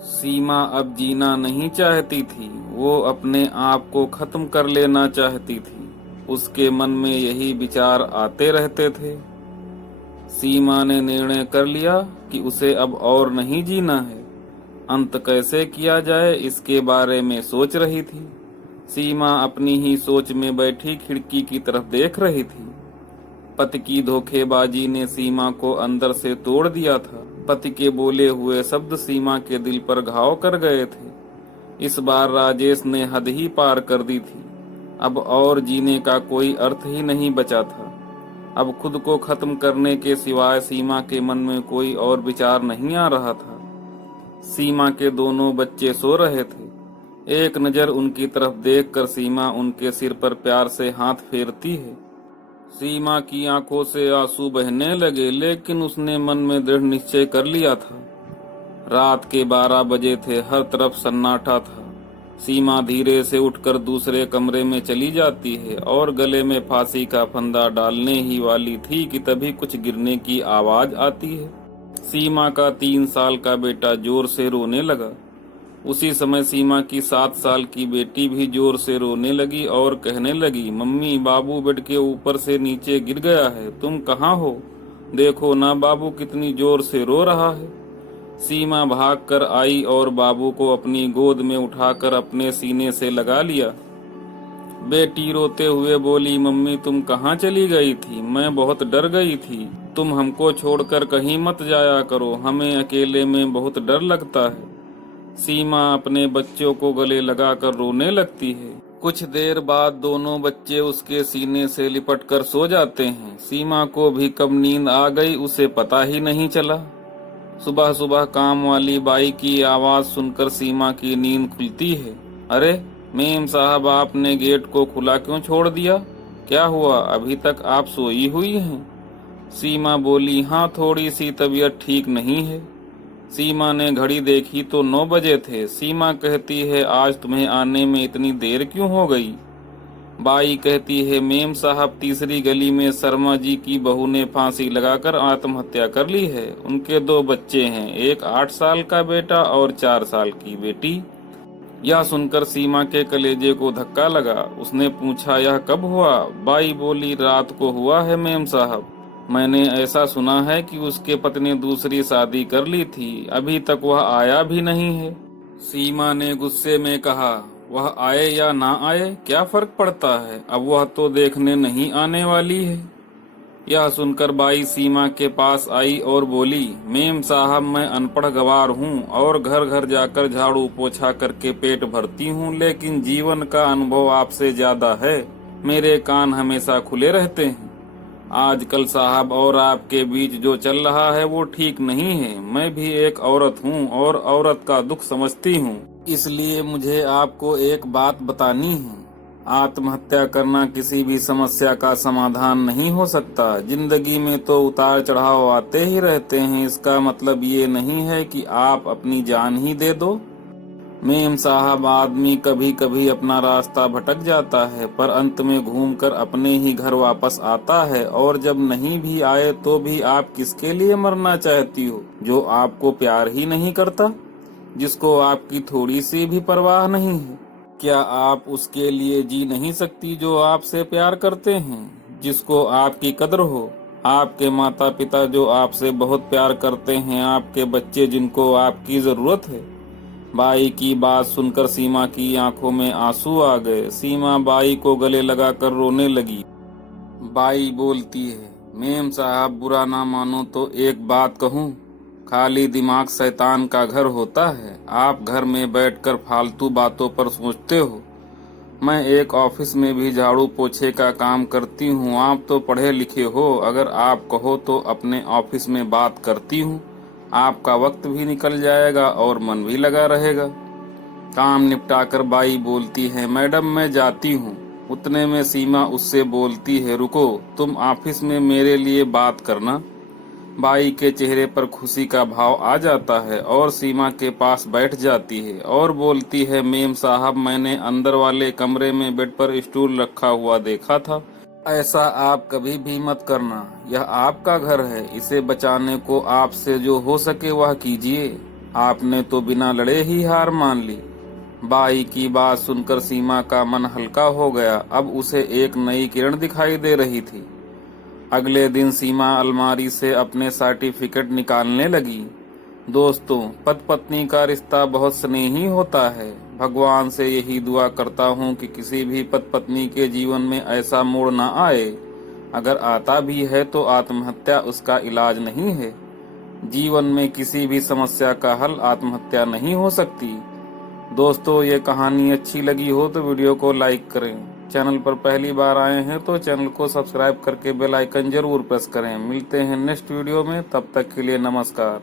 सीमा अब जीना नहीं चाहती थी, वो अपने आप को खत्म कर लेना चाहती थी। उसके मन में यही विचार आते रहते थे। सीमा ने निर्णय कर लिया कि उसे अब और नहीं जीना है। अंत कैसे किया जाए इसके बारे में सोच रही थी। सीमा अपनी ही सोच में बैठी खिड़की की तरफ देख रही थी। पति की धोखेबाजी ने सीमा को अंदर से तोड़ दिया था। पति के बोले हुए शब्द सीमा के दिल पर घाव कर गए थे। इस बार राजेश ने हद ही पार कर दी थी। अब और जीने का कोई अर्थ ही नहीं बचा था। अब खुद को खत्म करने के सिवाय सीमा के मन में कोई और विचार नहीं आ रहा था। सीमा के दोनों बच्चे सो रहे थे। एक नजर उनकी तरफ देखकर सीमा उनके सिर पर प्यार से हाथ फेरती है। सीमा की आंखों से आंसू बहने लगे, लेकिन उसने मन में दृढ़ निश्चय कर लिया था। रात के 12 बजे थे, हर तरफ सन्नाटा था। सीमा धीरे से उठकर दूसरे कमरे में चली जाती है और गले में फांसी का फंदा डालने ही वाली थी कि तभी कुछ गिरने की आवाज आती है। सीमा का 3 साल का बेटा जोर से रोने लगा। उसी समय सीमा की 7 साल की बेटी भी जोर से रोने लगी और कहने लगी, मम्मी, बाबू बेड के ऊपर से नीचे गिर गया है, तुम कहाँ हो? देखो ना बाबू कितनी जोर से रो रहा है। सीमा भागकर आई और बाबू को अपनी गोद में उठाकर अपने सीने से लगा लिया। बेटी रोते हुए बोली, मम्मी तुम कहाँ चली गई थी? मैं बहुत डर गई थी। तुम हमको छोड़कर कहीं मत जाया करो, हमें अकेले में बहुत डर लगता है। सीमा अपने बच्चों को गले लगाकर रोने लगती है। कुछ देर बाद दोनों बच्चे उसके सीने से लिपटकर सो जाते हैं। सीमा को भी कब नींद आ गई उसे पता ही नहीं चला। सुबह सुबह काम वाली बाई की आवाज सुनकर सीमा की नींद खुलती है। अरे मेम साहब, आपने गेट को खुला क्यों छोड़ दिया? क्या हुआ, अभी तक आप सोई हुई हैं? सीमा बोली, हाँ थोड़ी सी तबीयत ठीक नहीं है। सीमा ने घड़ी देखी तो 9 बजे थे। सीमा कहती है, आज तुम्हें आने में इतनी देर क्यों हो गई? बाई कहती है, मेम साहब, तीसरी गली में शर्मा जी की बहू ने फांसी लगाकर आत्महत्या कर ली है। उनके 2 बच्चे हैं, एक 8 साल का बेटा और 4 साल की बेटी। यह सुनकर सीमा के कलेजे को धक्का लगा। उसने पूछा, यह कब हुआ? बाई बोली, रात को हुआ है मेम साहब। मैंने ऐसा सुना है कि उसके पति ने दूसरी शादी कर ली थी, अभी तक वह आया भी नहीं है। सीमा ने गुस्से में कहा, वह आए या ना आए क्या फर्क पड़ता है, अब वह तो देखने नहीं आने वाली है। यह सुनकर बाई सीमा के पास आई और बोली, मेम साहब, मैं अनपढ़ गवार हूँ और घर घर जाकर झाड़ू पोछा करके पेट भरती हूँ, लेकिन जीवन का अनुभव आपसे ज्यादा है। मेरे कान हमेशा खुले रहते हैं। आजकल साहब और आपके बीच जो चल रहा है वो ठीक नहीं है। मैं भी एक औरत हूँ और औरत का दुख समझती हूँ, इसलिए मुझे आपको एक बात बतानी है। आत्महत्या करना किसी भी समस्या का समाधान नहीं हो सकता। जिंदगी में तो उतार चढ़ाव आते ही रहते हैं, इसका मतलब ये नहीं है कि आप अपनी जान ही दे दो। मेम साहब, आदमी कभी कभी अपना रास्ता भटक जाता है, पर अंत में घूमकर अपने ही घर वापस आता है। और जब नहीं भी आए तो भी आप किसके लिए मरना चाहती हो? जो आपको प्यार ही नहीं करता, जिसको आपकी थोड़ी सी भी परवाह नहीं है। क्या आप उसके लिए जी नहीं सकती जो आपसे प्यार करते हैं, जिसको आपकी कदर हो? आपके माता पिता जो आपसे बहुत प्यार करते हैं, आपके बच्चे जिनको आपकी जरूरत है। बाई की बात सुनकर सीमा की आंखों में आंसू आ गए। सीमा बाई को गले लगाकर रोने लगी। बाई बोलती है, मेम साहब, बुरा ना मानो तो एक बात कहूँ, खाली दिमाग शैतान का घर होता है। आप घर में बैठकर फालतू बातों पर सोचते हो। मैं एक ऑफिस में भी झाड़ू पोछे का काम करती हूँ। आप तो पढ़े लिखे हो, अगर आप कहो तो अपने ऑफिस में बात करती हूँ। आपका वक्त भी निकल जाएगा और मन भी लगा रहेगा। काम निपटाकर बाई बोलती है, मैडम मैं जाती हूँ। उतने में सीमा उससे बोलती है, रुको, तुम ऑफिस में मेरे लिए बात करना। बाई के चेहरे पर खुशी का भाव आ जाता है और सीमा के पास बैठ जाती है और बोलती है, मेम साहब, मैंने अंदर वाले कमरे में बेड पर स्टूल रखा हुआ देखा था। ऐसा आप कभी भी मत करना। यह आपका घर है, इसे बचाने को आपसे जो हो सके वह कीजिए। आपने तो बिना लड़े ही हार मान ली। बाई की बात सुनकर सीमा का मन हल्का हो गया। अब उसे एक नई किरण दिखाई दे रही थी। अगले दिन सीमा अलमारी से अपने सर्टिफिकेट निकालने लगी। दोस्तों, पति पत्नी का रिश्ता बहुत स्नेही होता है। भगवान से यही दुआ करता हूँ कि किसी भी पति पत्नी के जीवन में ऐसा मोड़ ना आए। अगर आता भी है तो आत्महत्या उसका इलाज नहीं है। जीवन में किसी भी समस्या का हल आत्महत्या नहीं हो सकती। दोस्तों, ये कहानी अच्छी लगी हो तो वीडियो को लाइक करें। चैनल पर पहली बार आए हैं तो चैनल को सब्सक्राइब करके बेल आइकन जरूर प्रेस करें। मिलते हैं नेक्स्ट वीडियो में, तब तक के लिए नमस्कार।